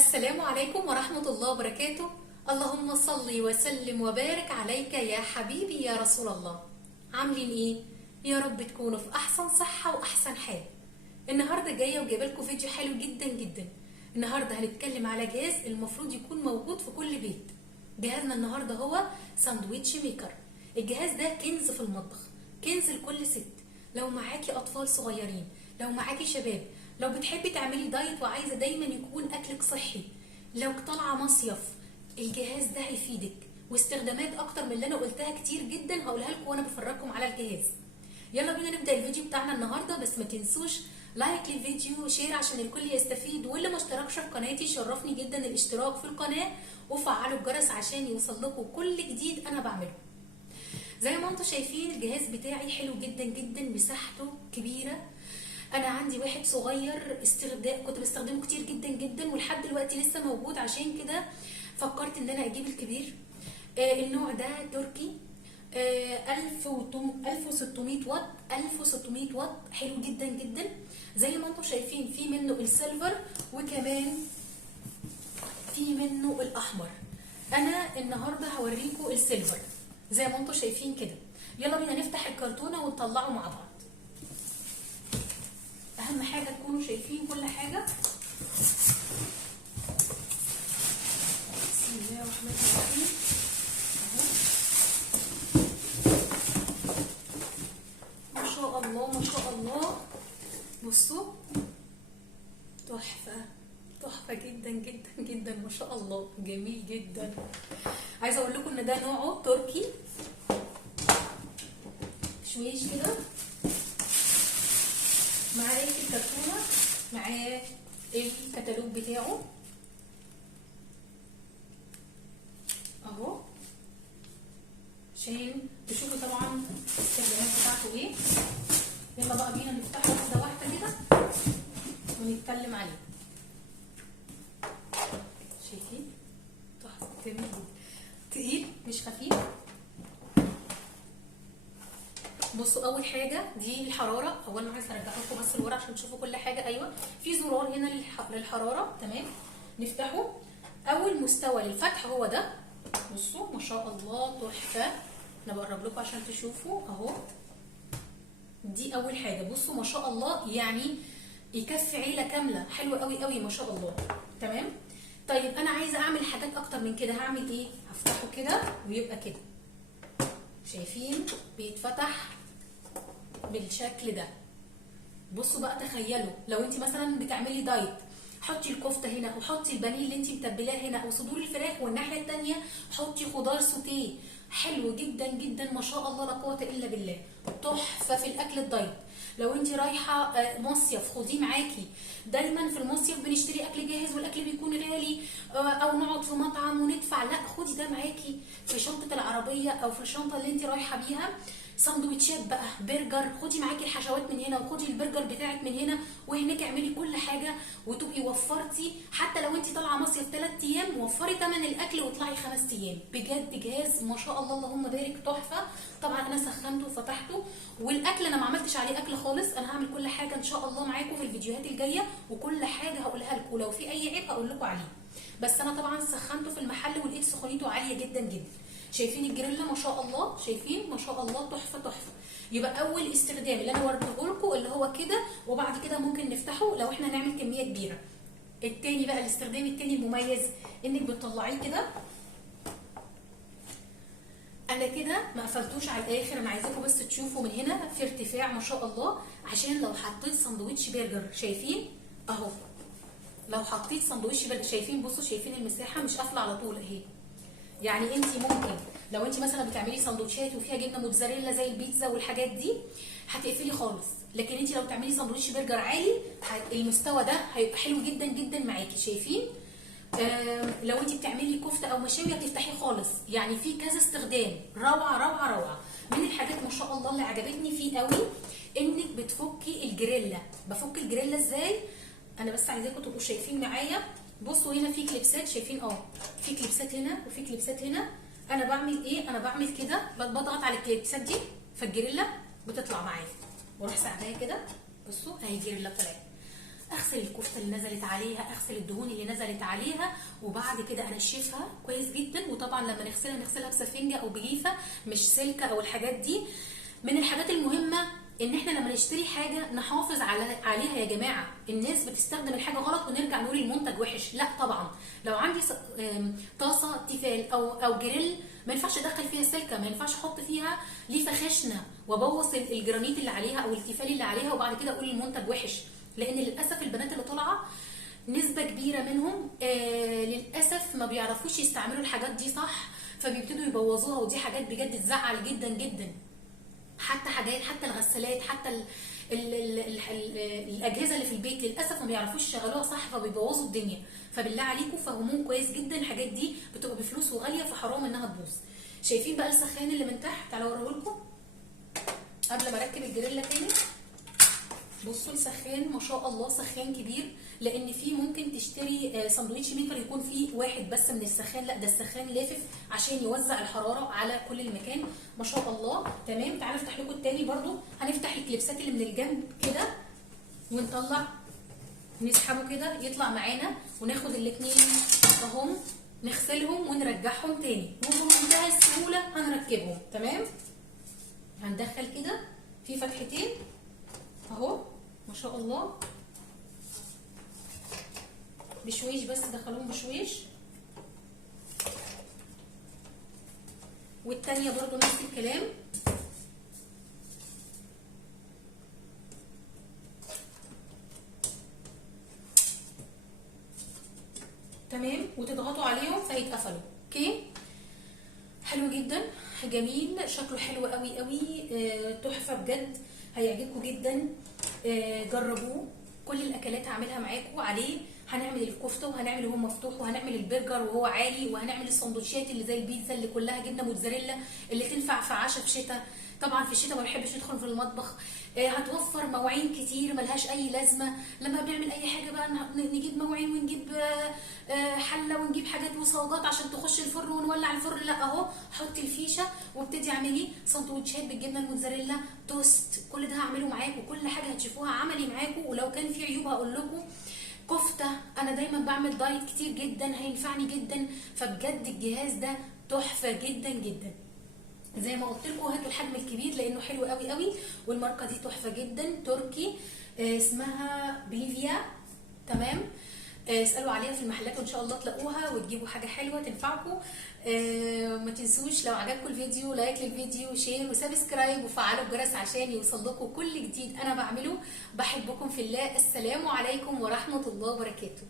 السلام عليكم ورحمة الله وبركاته. اللهم صل وسلم وبارك عليك يا حبيبي يا رسول الله. عاملين ايه؟ يا رب تكونوا في احسن صحة واحسن حال. النهاردة جاية وجايبه لكم فيديو حلو جدا جدا. النهاردة هنتكلم على جهاز المفروض يكون موجود في كل بيت. جهازنا النهاردة هو ساندويتش ميكر. الجهاز ده كنز في المطبخ، كنز لكل ست. لو معاكي اطفال صغيرين، لو معاكي شباب، لو بتحبي تعملي دايت وعايزه دايما يكون اكلك صحي، لو طالعه مصيف، الجهاز ده هيفيدك. واستخدامات اكتر من اللي انا قلتها كتير جدا هقولها لكم وانا بفرجكم على الجهاز. يلا بينا نبدا الفيديو بتاعنا النهارده، بس ما تنسوش لايك للفيديو وشير عشان الكل يستفيد، واللي ما اشتركش في قناتي شرفني جدا الاشتراك في القناه وفعلوا الجرس عشان يوصل لكم كل جديد انا بعمله. زي ما انتم شايفين الجهاز بتاعي حلو جدا جدا، مساحته كبيره. انا عندي واحد صغير كنت بستخدمه كتير جدا جدا ولحد دلوقتي لسه موجود، عشان كده فكرت ان انا اجيب الكبير. النوع ده تركي، 1600 واط. 1600 واط حلو جدا جدا. زي ما انتم شايفين في منه السيلفر وكمان في منه الاحمر. انا النهارده هوريكم السيلفر زي ما انتم شايفين كده. يلا بينا نفتح الكرتونه ونطلعه مع بعض. اهم حاجه تكونوا شايفين كل حاجه. بسم الله الرحمن الرحيم. ما شاء الله ما شاء الله، بصوا تحفه تحفه جدا جدا جدا، ما شاء الله جميل جدا. عايزه اقول لكم ان ده نوعه تركي. شويش كده معاه الكرتونه، معاه الكتالوج بتاعه اهو، عشان تشوفوا طبعا الاستخدامات بتاعته ايه. يلا بقى بينا نفتحه واحده واحده كده ونتكلم عليه. شايفين تحفه جميل جدا، تقيل مش خفيف. بصوا اول حاجه دي الحراره. اولا عايزه ارجع لكم بس لورا عشان تشوفوا كل حاجه. ايوه في زرار هنا للحراره، تمام. نفتحه. اول مستوى للفتح هو ده. بصوا ما شاء الله تحفه. انا بقرب لكم عشان تشوفوا اهو. دي اول حاجه. بصوا ما شاء الله، يعني يكفي عيله كامله. حلو قوي قوي ما شاء الله، تمام. طيب انا عايزه اعمل حاجات اكتر من كده. هعمل ايه؟ هفتحه كده ويبقى كده. شايفين بيتفتح بالشكل ده. بصوا بقى تخيلوا لو انت مثلا بتعملي دايت، حطي الكفته هنا وحطي البانيه اللي انت متبلاه هنا وصدور الفراخ، والناحيه الثانيه حطي خضار سوتيه. حلو جدا جدا ما شاء الله لا قوه الا بالله. تحفه في الاكل الدايت. لو انت رايحه مصيف خديه معاكي. دايما في المصيف بنشتري اكل جاهز والاكل بيكون غالي، او نقعد في مطعم وندفع. لا، خدي ده معاكي في شنطه العربيه او في الشنطه اللي انت رايحه بيها. ساندوتشات بقى، برجر، خدي معاكي الحشوات من هنا وخدي البرجر بتاعك من هنا، وهناك اعملي كل حاجه وتبقي وفرتي. حتى لو انت طالعه مصيف 3 ايام وفري ثمن الاكل واطلعي 5 ايام. بجد جهاز ما شاء الله اللهم بارك تحفه. طبعا انا سخنته وفتحته، والاكل انا ما عملتش عليه اكل خالص. انا هعمل كل حاجه ان شاء الله معاكم في الفيديوهات الجايه، وكل حاجه هقولها لكم. لو في اي عيب هقول لكم عليه، بس انا طبعا سخنته في المحل ولقيت سخونيته عاليه جدا جدا. شايفين الجريلا ما شاء الله، شايفين ما شاء الله تحفه تحفه. يبقى اول استخدام اللي انا وريته لكم اللي هو كده، وبعد كده ممكن نفتحه لو احنا هنعمل كميه كبيره. التاني بقى، الاستخدام التاني المميز، انك بتطلعيه كده. انا كده ما قفلتوش على الاخر، انا عايزاكم بس تشوفوا من هنا في ارتفاع ما شاء الله، عشان لو حطيت ساندوتش برجر. شايفين اهو، لو حطيت ساندوتش برجر شايفين، بصوا شايفين المساحه مش قافله على طول اهي. يعني انت ممكن لو انت مثلا بتعملي سندوتشات وفيها جبنه موتزاريلا زي البيتزا والحاجات دي هتقفلي خالص، لكن انت لو تعملي سندوتش برجر عالي المستوى ده هيبقى حلو جدا جدا معاكي. شايفين؟ لو انت بتعملي كفته او مشاوي هتفتحيه خالص. يعني في كذا استخدام، روعه روعه روعه. من الحاجات ما شاء الله اللي عجبتني فيه قوي انك بتفكي الجريلا. بفك الجريلا ازاي؟ انا بس عايزاكم تبقوا شايفين معايا. بصوا هنا في كليبسات، شايفين؟ في كليبسات هنا وفي كليبسات هنا. انا بعمل ايه؟ انا بعمل كده، بضغط على الكليبسات دي فالجريلا بتطلع معايا، واروح ساعدها كده. بصوا اهي الجريلا طلعت. اغسل الكفته اللي نزلت عليها، اغسل الدهون اللي نزلت عليها، وبعد كده انشفها كويس جدا. وطبعا لما نغسلها بسفنجه او بليفه مش سلكه او الحاجات دي. من الحاجات المهمه ان احنا لما نشتري حاجه نحافظ عليها يا جماعه. الناس بتستخدم الحاجه غلط ونرجع نقول المنتج وحش، لا طبعا. لو عندي طاسه تيفال او جريل ما ينفعش ادخل فيها سلكه، ما ينفعش احط فيها ليفه خشنه وابوظ الجرانيت اللي عليها او التيفال اللي عليها وبعد كده اقول المنتج وحش. لان للاسف البنات اللي طالعه نسبه كبيره منهم للاسف ما بيعرفوش يستعملوا الحاجات دي صح، فبيبتدوا يبوظوها، ودي حاجات بجد تزعل جدا جدا. حتى الغسالات، حتى الاجهزه اللي في البيت للاسف ما بيعرفوش يشغلوها صح فبيبوظوا الدنيا. فبالله عليكم فهموهم كويس جدا، الحاجات دي بتبقى بفلوس وغاليه فحرام انها تبوظ. شايفين بقى السخان اللي من تحت؟ تعالوا اوريهولكم قبل ما اركب الجريلا تاني. بصوا السخان ما شاء الله سخان كبير، لان فيه ممكن تشتري ساندوتش ميكر يكون فيه واحد بس من السخان، لا ده السخان لافف عشان يوزع الحراره على كل المكان ما شاء الله. تمام. تعالوا افتح لكم التاني برضو. هنفتح الكليبسات اللي من الجنب كده ونطلع، نسحبه كده يطلع معانا، وناخد الاتنين اهم نغسلهم ونرجعهم تاني وبمنتهى السهوله هنركبهم. تمام. هندخل كده في فتحتين اهو ما شاء الله بشويش، بس دخلوهم بشويش. والتانية برضو نفس الكلام. تمام. وتضغطوا عليهم فيتقفلوا. اوكي حلو جدا جميل، شكله حلو قوي قوي، تحفه بجد، هيعجبكم جدا. جربوه. كل الاكلات هعملها معاكم عليه. هنعمل الكفته وهنعمل وهو مفتوح، وهنعمل البرجر وهو عالي، وهنعمل السندوتشات اللي زي البيتزا اللي كلها جبنه موتزاريلا اللي تنفع في عشاء في شتاء. طبعا في الشتاء ما بحبش ندخل في المطبخ. هتوفر مواعين كتير ملهاش اي لازمه. لما بنعمل اي حاجه بقى نجيب مواعين ونجيب حله ونجيب حاجات وصاجات عشان تخش الفرن ونولع الفرن، لا اهو حطي الفيشه وابتدي اعملي سندوتشات بالجبنه الموتزاريلا، توست، كل ده هعمله معاكم. كل حاجه هتشوفوها عملي معاكم، ولو كان في عيوب هقول لكم. كفته انا دايما بعمل دايت كتير جدا هينفعني جدا، فبجد الجهاز ده تحفه جدا جدا. زي ما قلت لكم هاتوا الحجم الكبير لانه حلو قوي قوي، والماركه دي تحفه جدا تركي، اسمها بليفيا. تمام. اسالوا عليها في المحلات وان شاء الله تلاقوها وتجيبوا حاجه حلوه تنفعكم. ما تنسوش لو عجبكم الفيديو لايك للفيديو وشير وسبسكرايب وفعلوا الجرس عشان يوصل لكم كل جديد انا بعمله. بحبكم في الله. السلام عليكم ورحمه الله وبركاته.